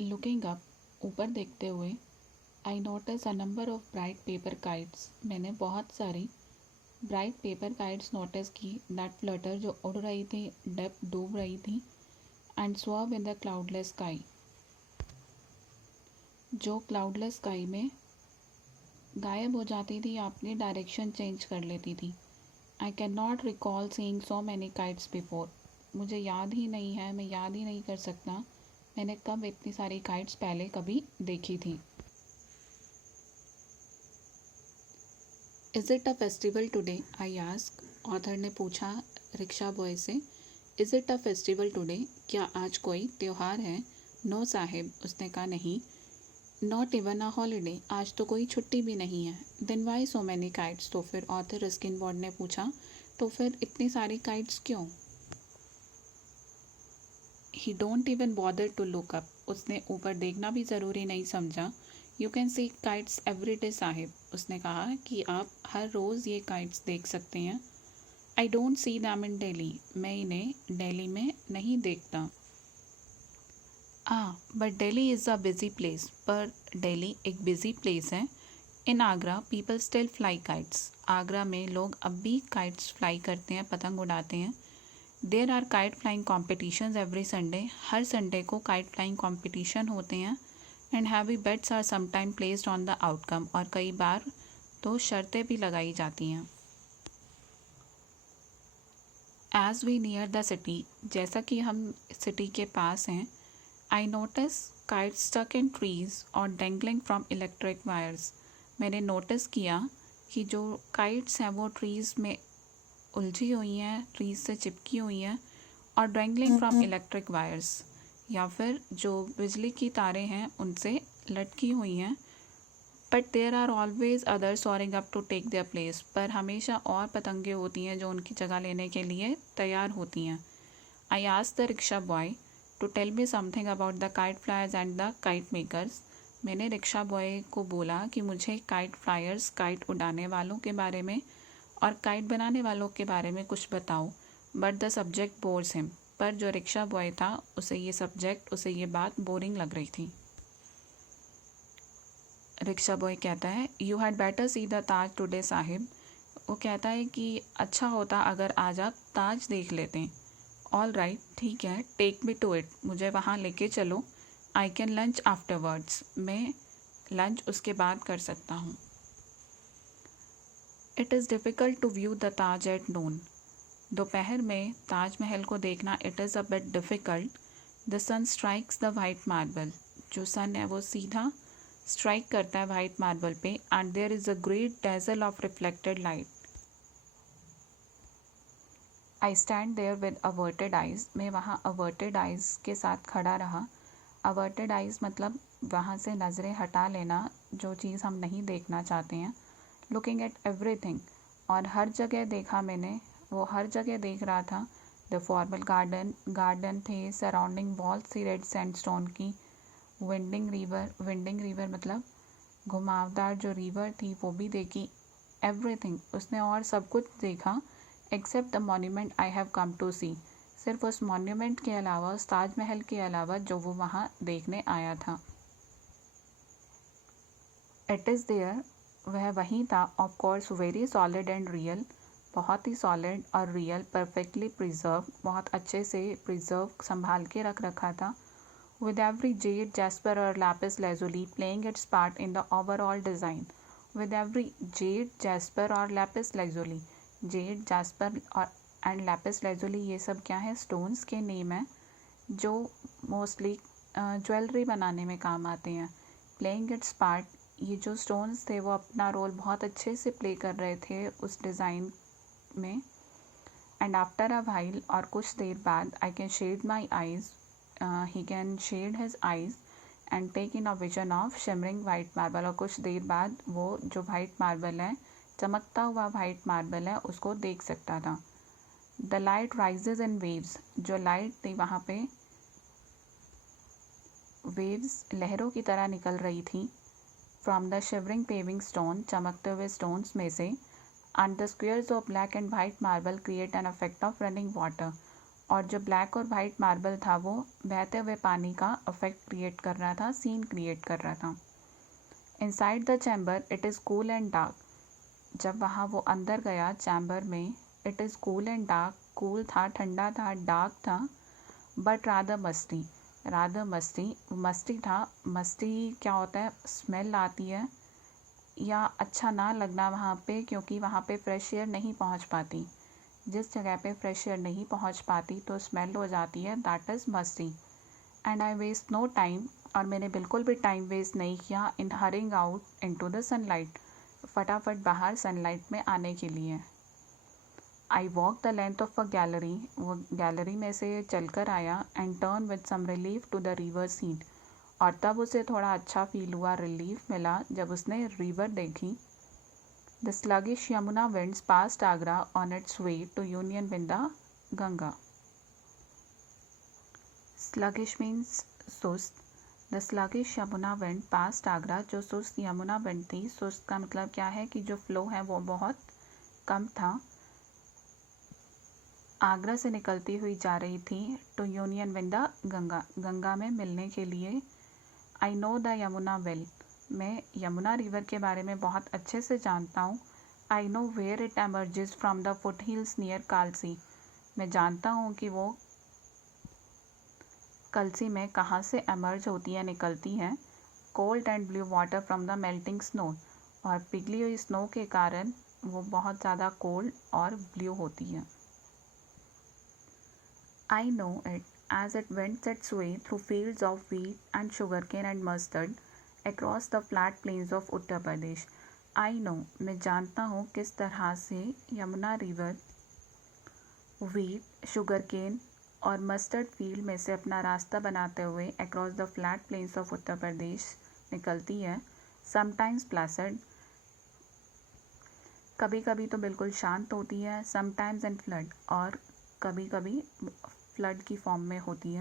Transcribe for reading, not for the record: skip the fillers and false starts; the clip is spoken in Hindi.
लुकिंग अप, ऊपर देखते हुए, I notice a number of bright paper kites, मैंने बहुत सारी ब्राइट पेपर काइट्स नोटिस की दैट फ्लटर, जो उड़ रही थी, डेप डूब रही थी, and swerve in the cloudless sky, जो क्लाउडलेस स्काई में गायब हो जाती थी, अपनी डायरेक्शन चेंज कर लेती थी। I can not recall seeing so many kites before, मुझे याद ही नहीं है, मैं याद ही नहीं कर सकता मैंने कब इतनी सारी काइट्स पहले कभी देखी थी। Is it a festival today, I ask, author ने पूछा रिक्शा बॉय से। Is it a festival today, क्या आज कोई त्यौहार है? नो साहिब, उसने कहा नहीं। नॉट इवन अ हॉलीडे, आज तो कोई छुट्टी भी नहीं है। Then why so many kites, तो फिर ऑथर रस्किन ने पूछा, तो फिर इतनी सारी काइट्स क्यों? He don't even bother to look up, उसने ऊपर देखना भी ज़रूरी नहीं समझा। You can see kites every day साहिब, उसने कहा कि आप हर रोज़ ये काइट्स देख सकते हैं। I don't see them in Delhi, मैं इन्हें दिल्ली में नहीं देखता। But Delhi is a busy place, पर दिल्ली एक बिज़ी प्लेस है। In Agra people still fly kites, Agra में लोग अब भी काइट्स फ्लाई करते हैं, पतंग उड़ाते हैं। There are kite flying competitions every Sunday, हर संडे को काइट फ्लाइंग कॉम्पिटिशन होते हैं। And heavy bets are sometime placed on the outcome, और कई बार तो शर्तें भी लगाई जाती हैं। As we near the city, जैसा कि हम सिटी के पास हैं, I notice kites stuck in trees और डेंगलिंग फ्रॉम इलेक्ट्रिक वायर्स, मैंने नोटिस किया कि जो काइट्स हैं वो ट्रीज़ में उलझी हुई हैं, ट्रीज से चिपकी हुई हैं, और डेंगलिंग फ्रॉम इलेक्ट्रिक वायर्स, या फिर जो बिजली की तारें हैं उनसे लटकी हुई हैं। But there are always other soaring up to take their place, पर हमेशा और पतंगे होती हैं जो उनकी जगह लेने के लिए तैयार होती हैं। I asked the rickshaw boy to tell me something about the kite flyers and the kite makers, मैंने रिक्शा बॉय को बोला कि मुझे काइट फ्लायर्स, काइट उड़ाने वालों के बारे में और काइट बनाने वालों के बारे में कुछ बताओ। But the subject bores him, पर जो रिक्शा बॉय था उसे ये बात बोरिंग लग रही थी। रिक्शा बॉय कहता है, you had better see the Taj today Sahib, वो कहता है कि अच्छा होता अगर आज आप ताज देख लेते। ऑल राइट, ठीक है, टेक मी टू इट, मुझे वहाँ लेके चलो। आई कैन लंच आफ्टरवर्ड्स, मैं लंच उसके बाद कर सकता हूँ। It is difficult to view the Taj at noon, दोपहर में ताजमहल को देखना it is a bit difficult. The sun strikes the white marble, जो सन है वो सीधा स्ट्राइक करता है वाइट मार्बल पे, and there is a great dazzle of reflected light. I stand there with averted eyes, मैं वहाँ अवर्टेड आइज़ के साथ खड़ा रहा। अवर्टेड आइज़ मतलब वहाँ से नज़रें हटा लेना, जो चीज़ हम नहीं देखना चाहते हैं। लुकिंग एट एवरीथिंग, और हर जगह देखा मैंने, वो हर जगह देख रहा था। द फॉर्मल गार्डन थे, सराउंडिंग वॉल्स थी रेड सैंडस्टोन की। विंडिंग रिवर मतलब घुमावदार जो रिवर थी वो भी देखी। एवरीथिंग, उसने और सब कुछ देखा except the monument I have come to see, सिर्फ उस मॉन्यूमेंट के अलावा, उस ताजमहल के अलावा जो वो वहाँ देखने आया था। इट इज़ देयर, वह वहीं था। Of course very solid and real, बहुत ही सॉलिड और रियल, परफेक्टली प्रिजर्व, बहुत अच्छे से प्रिजर्व, संभाल के रख रखा था। विद एवरी जेड, जैस्पर और Lapis lazuli playing it's part in the overall design. With every Z, jasper और लैपिस lazuli, जेड, जैस्पर और एंड लैपिस lazuli, ये सब क्या है? स्टोन्स के नेम हैं जो मोस्टली ज्वेलरी बनाने में काम आते हैं। प्लेइंग इट्स पार्ट, ये जो स्टोन्स थे वो अपना रोल बहुत अच्छे से प्ले कर रहे थे उस डिज़ाइन में। एंड आफ्टर अ व्हाइल, और कुछ देर बाद, I can shade my eyes, he can shade his eyes and take in a vision of shimmering white marble, और कुछ देर बाद वो जो वाइट मार्बल है, चमकता हुआ वाइट मार्बल है, उसको देख सकता था। The light rises in waves, जो लाइट थी वहाँ पे वेव्स, लहरों की तरह निकल रही थी। From the shivering paving stone, चमकते हुए स्टोन्स में से। And the squares of black and white marble create an effect of running water, और जो ब्लैक और वाइट मार्बल था वो बहते हुए पानी का इफेक्ट क्रिएट कर रहा था, सीन क्रिएट कर रहा था। Inside the chamber it is cool and dark. जब वहाँ वो अंदर गया चैम्बर में, it is cool and dark, cool था, ठंडा था, डार्क था, बट रादर मस्ती, रादर मस्ती था। मस्ती क्या होता है, स्मेल आती है या अच्छा ना लगना वहाँ पे, क्योंकि वहाँ पे फ्रेश एयर नहीं पहुँच पाती। जिस जगह पे फ्रेश एयर नहीं पहुँच पाती तो स्मेल हो जाती है, दैट इज़ मस्ती। And I waste no time, और मैंने बिल्कुल भी टाइम वेस्ट नहीं किया in hurrying out into the sunlight, फटाफट बाहर सनलाइट में आने के लिए। I walk the length of a gallery, वो गैलरी में से चल कर आया, and turn with some relief to the river scene, और तब उसे थोड़ा अच्छा फील हुआ, रिलीफ मिला जब उसने रिवर देखी। The sluggish Yamuna winds past Agra on its way to union with the Ganga. Sluggish means सुस्त। The sluggish Yamuna wind past Agra, जो सुस्त यमुना विंड थी, सुस्त का मतलब क्या है कि जो फ्लो है वो बहुत कम था, आगरा से निकलती हुई जा रही थी, to union with the Ganga, Ganga में मिलने के लिए। I know the Yamuna well, मैं यमुना रिवर के बारे में बहुत अच्छे से जानता हूँ। I know where it emerges from the foothills near Kalsi, मैं जानता हूँ कि वो कलसी में कहाँ से एमर्ज होती है, निकलती है। Cold and blue water from the melting snow, और पिघली हुई स्नो के कारण वो बहुत ज़्यादा कोल्ड और ब्लू होती है। I know it as it wends its way through fields of wheat and sugarcane and mustard across the flat plains of Uttar Pradesh. I know, मैं जानता हूँ किस तरह से यमुना रिवर व्हीट, शुगरकेन और मस्टर्ड फील्ड में से अपना रास्ता बनाते हुए across the flat plains of Uttar Pradesh निकलती है। समटाइम्स प्लासड, कभी कभी तो बिल्कुल शांत होती है, समटाइम्स इन फ्लड, और कभी कभी फ्लड की फॉर्म में होती है।